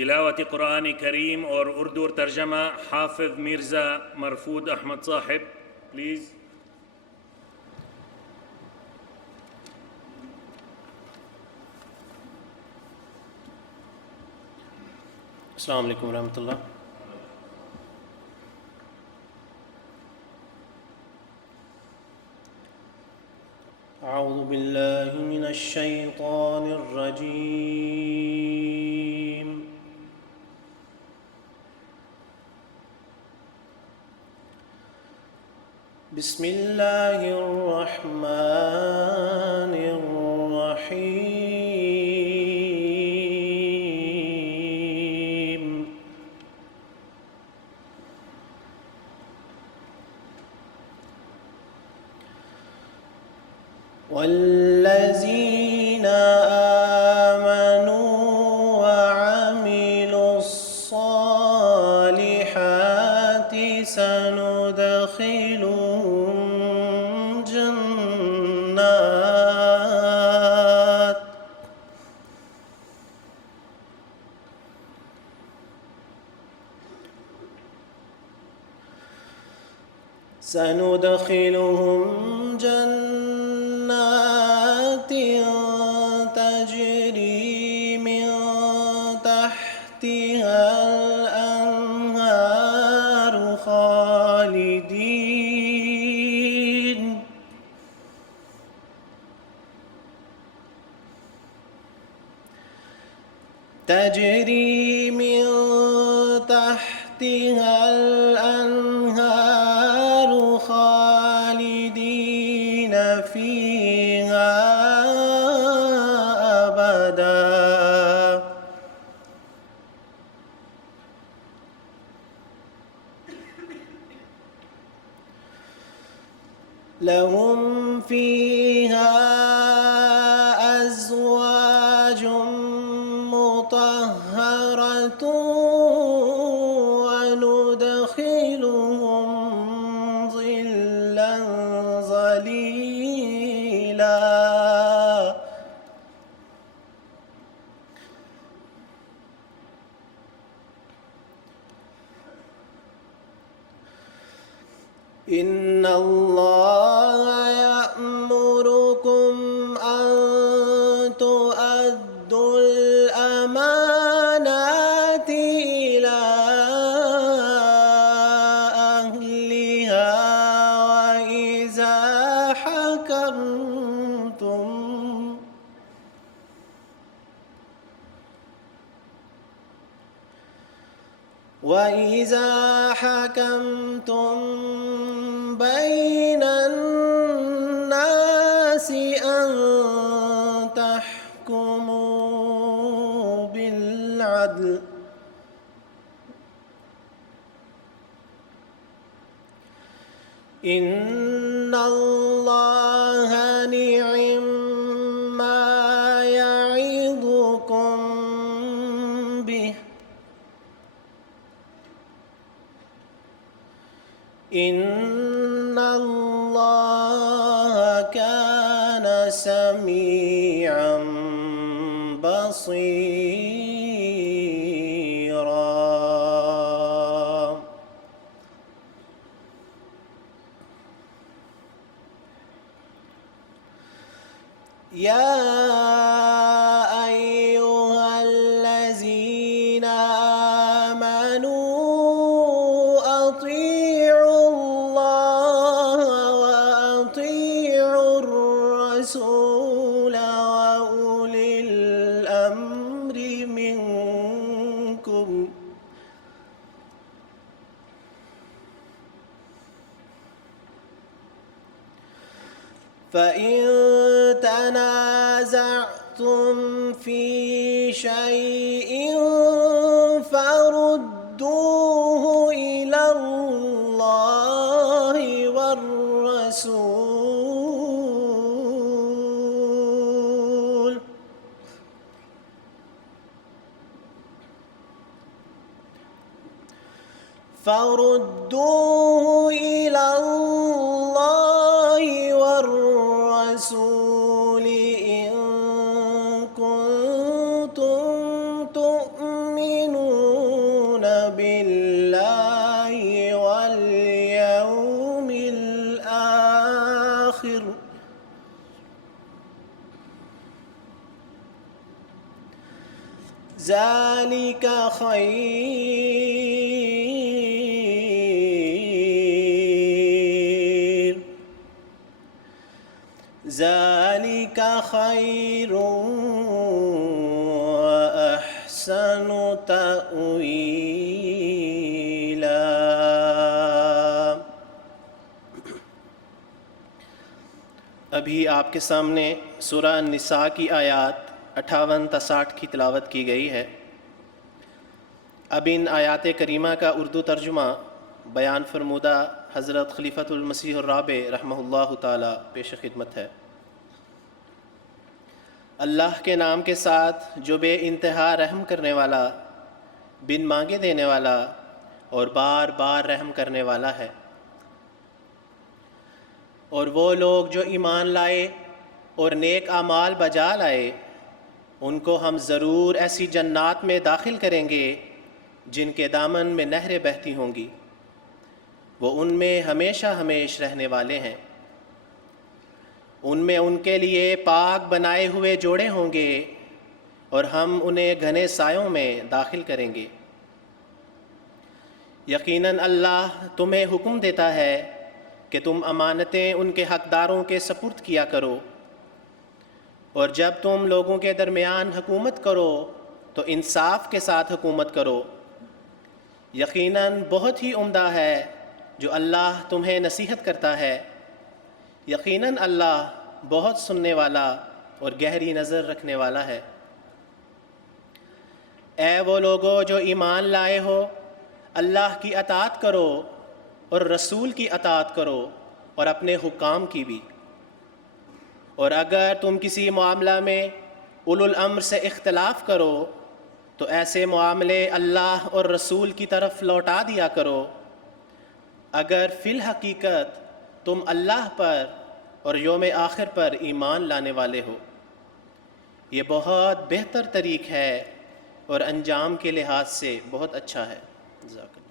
तिलावत कुरान करीम और उर्दू तर्जमा हाफिज मिर्ज़ा मरफूद अहमद साहिब प्लीज़। अस्सलाम वालेकुम रहमतुल्लाह। अऊज़ु बिल्लाहि मिनश शैतानिर रजीम। बिस्मिल्लाहिर रहमानिर रहीम। वल्लज़ीना आमनू वअमिलुस्सालिहाति सनुदखिलुहुम जन्नात تجري من تحتها الأنهار خالدين تجري من تحتها الأنهار خالدين فيها أبدا لهم فيها أزواج مطهرة وندخلهم ظلا ظليلا إن الله يأمركم أن تؤدوا الأمانات إلى أهلها وإذا حكمتم بين الناس أن تحكموا بالعدل إن الله نعم ما يعظكم به إن الله كان سميعا بصيرا. يا أيها الذين آمنوا أطيعوا الله وأطيعوا الرسول وأولي الأمر منكم فإن تنازعتم في شيء فردوه إلى الله والرسول إن كنتم تؤمنون ذلك خير وأحسن تأويلا۔ ابھی آپ کے سامنے سورہ النساء کی آیات 58 تا 60 کی تلاوت کی گئی ہے۔ اب ان آیات کریمہ کا اردو ترجمہ بیان فرمودہ حضرت خلیفۃ المسیح الرابع رحمہ اللہ تعالی پیش خدمت ہے۔ اللہ کے نام کے ساتھ جو بے انتہا رحم کرنے والا، بن مانگے دینے والا اور بار بار رحم کرنے والا ہے۔ اور وہ لوگ جو ایمان لائے اور نیک اعمال بجا لائے، ان کو ہم ضرور ایسی جنات میں داخل کریں گے جن کے دامن میں نہریں بہتی ہوں گی، وہ ان میں ہمیشہ ہمیش رہنے والے ہیں۔ ان میں ان کے لیے پاک بنائے ہوئے جوڑے ہوں گے اور ہم انہیں گھنے سایوں میں داخل کریں گے۔ یقیناً اللہ تمہیں حکم دیتا ہے کہ تم امانتیں ان کے حقداروں کے سپرد کیا کرو، اور جب تم لوگوں کے درمیان حکومت کرو تو انصاف کے ساتھ حکومت کرو۔ یقیناً بہت ہی عمدہ ہے جو اللہ تمہیں نصیحت کرتا ہے۔ یقیناً اللہ بہت سننے والا اور گہری نظر رکھنے والا ہے۔ اے وہ لوگو جو ایمان لائے ہو، اللہ کی اطاعت کرو اور رسول کی اطاعت کرو اور اپنے حکام کی بھی۔ اور اگر تم کسی معاملہ میں اولو الامر سے اختلاف کرو تو ایسے معاملے اللہ اور رسول کی طرف لوٹا دیا کرو، اگر فی الحقیقت تم اللہ پر اور یوم آخر پر ایمان لانے والے ہو۔ یہ بہت بہتر طریق ہے اور انجام کے لحاظ سے بہت اچھا ہے۔ جزاک اللہ۔